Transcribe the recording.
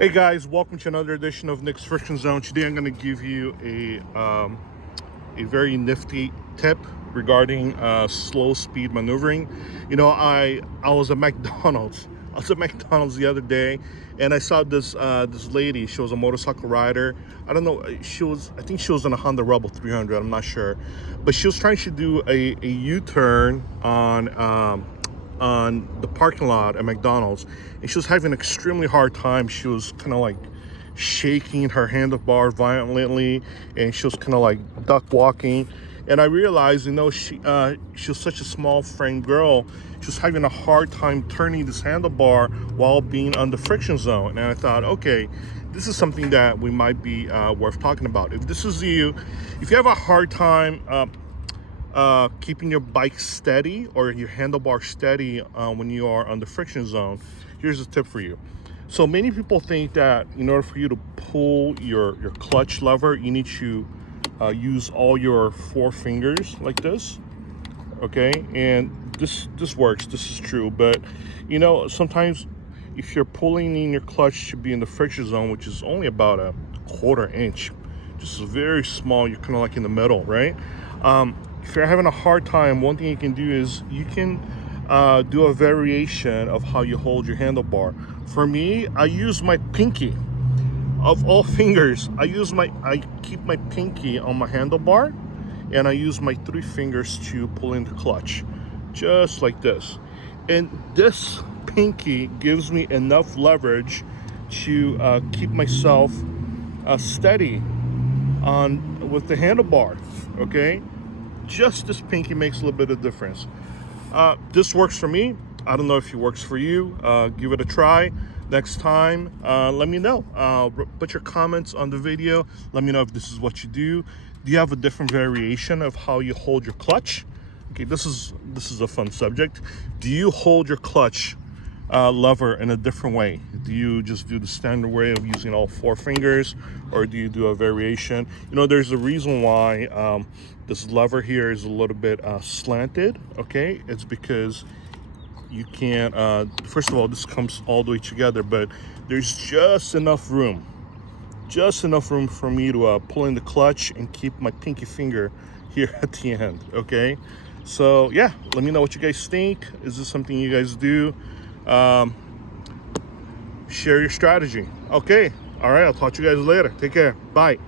Hey guys, welcome to another edition of Nick's Friction Zone. Today I'm going to give you a very nifty tip regarding slow speed maneuvering. You know, I was at McDonald's. I was at McDonald's the other day, and I saw this lady. She was a motorcycle rider. I don't know. I think she was in a Honda Rebel 300. I'm not sure, but she was trying to do a U-turn on the parking lot at McDonald's, and she was having an extremely hard time. She was kind of like shaking her handlebar violently, and she was kind of like duck walking. And I realized, you know, she was such a small frame girl. She was having a hard time turning this handlebar while being on the friction zone. And I thought, okay, this is something that we might be worth talking about. If this is you, if you have a hard time keeping your bike steady or your handlebar steady when you are on the friction zone, here's a tip for you. So many people think that in order for you to pull your clutch lever, you need to use all your four fingers like this, okay? And this works, this is true, but you know, sometimes if you're pulling in your clutch to be in the friction zone, which is only about a quarter inch, just very small, you're kind of like in the middle, right? If you're having a hard time, one thing you can do is you can do a variation of how you hold your handlebar. For me, I use my pinky. Of all fingers, I keep my pinky on my handlebar, and I use my three fingers to pull in the clutch, just like this. And this pinky gives me enough leverage to keep myself steady with the handlebar, okay? Just this pinky makes a little bit of difference. This works for me. I don't know if it works for you. Give it a try. Next time, let me know. Put your comments on the video. Let me know if this is what you do. Do you have a different variation of how you hold your clutch? Okay, this is a fun subject. Do you hold your clutch lever in a different way? Do you just do the standard way of using all four fingers, or do you do a variation? You know, there's a reason why this lever here is a little bit slanted, okay? It's because you can't, first of all, this comes all the way together, but there's just enough room for me to pull in the clutch and keep my pinky finger here at the end, okay? So yeah, let me know what you guys think. Is this something you guys do? Share your strategy. Okay, all right, I'll talk to you guys later. Take care. Bye.